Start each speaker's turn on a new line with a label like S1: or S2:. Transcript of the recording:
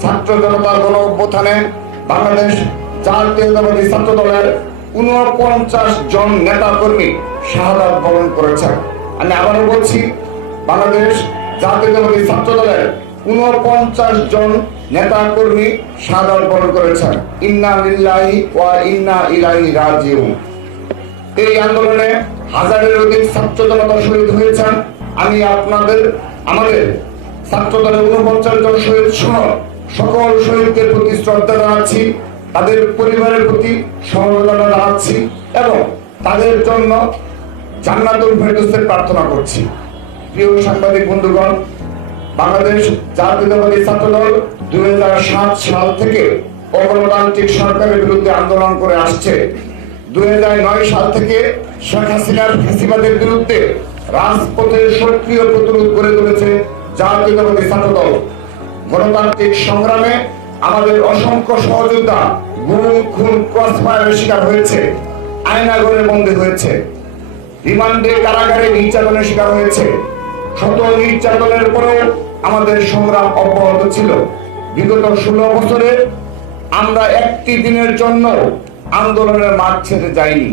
S1: ছাত্র জনতার গণ অভ্যুত্থানে বাংলাদেশ জাতীয়তাবাদী ছাত্র দলের উনপঞ্চাশ জন নেতা কর্মী শাহাদাত বরণ করেছেন। আমি আবারও বলছি, বাংলাদেশ জাতীয়তাবাদী ছাত্র দলের উনপঞ্চাশ জন নেতা কর্মী শাহাদাত বরণ করেছেন। ইন্না লিল্লাহি ওয়া ইন্না ইলাইহি রাজিউন। এই আন্দোলনে হাজারের অধিক ছাত্র জনতা শহীদ হয়েছেন। আমি আপনাদের, আমাদের ছাত্র দলের উনপঞ্চাশ জন শহীদ সহ সকল শহীদদের প্রতি শ্রদ্ধা জানাচ্ছি, তাদের পরিবারের প্রতি সমবেদনা জানাচ্ছি এবং তাদের জন্য জান্নাতুল ফেরদৌসের প্রার্থনা করছি। প্রিয় সাংবাদিক বন্ধুগণ, বাংলাদেশ জাতীয়তাবাদী ছাত্র দল দুই সাল থেকে অগণতান্ত্রিক সরকারের বিরুদ্ধে আন্দোলন করে আসছে। দুই হাজার নয় সাল থেকে শেখ হাসিনার ফ্যাসিবাদের বিরুদ্ধে রাজপথে সক্রিয় প্রতিরোধ করে তুলেছে জাতীয়তাবাদী ছাত্র দল গণতান্ত্রিক সংগ্রামে আমাদের অসংখ্য সহযোদ্ধা গুম, খুন ক্রস ফায়ারের শিকার হয়েছে, আয়নাগরে বন্দী হয়েছে, রিমান্ডে কারাগারে নির্যাতনের শিকার হয়েছে। শত নির্যাতনের পরেও আমাদের সংগ্রাম অব্যাহত ছিল। বিগত ষোলো বছরে আমরা একটি দিনের জন্য আন্দোলনের মাঠ ছেড়ে যাইনি।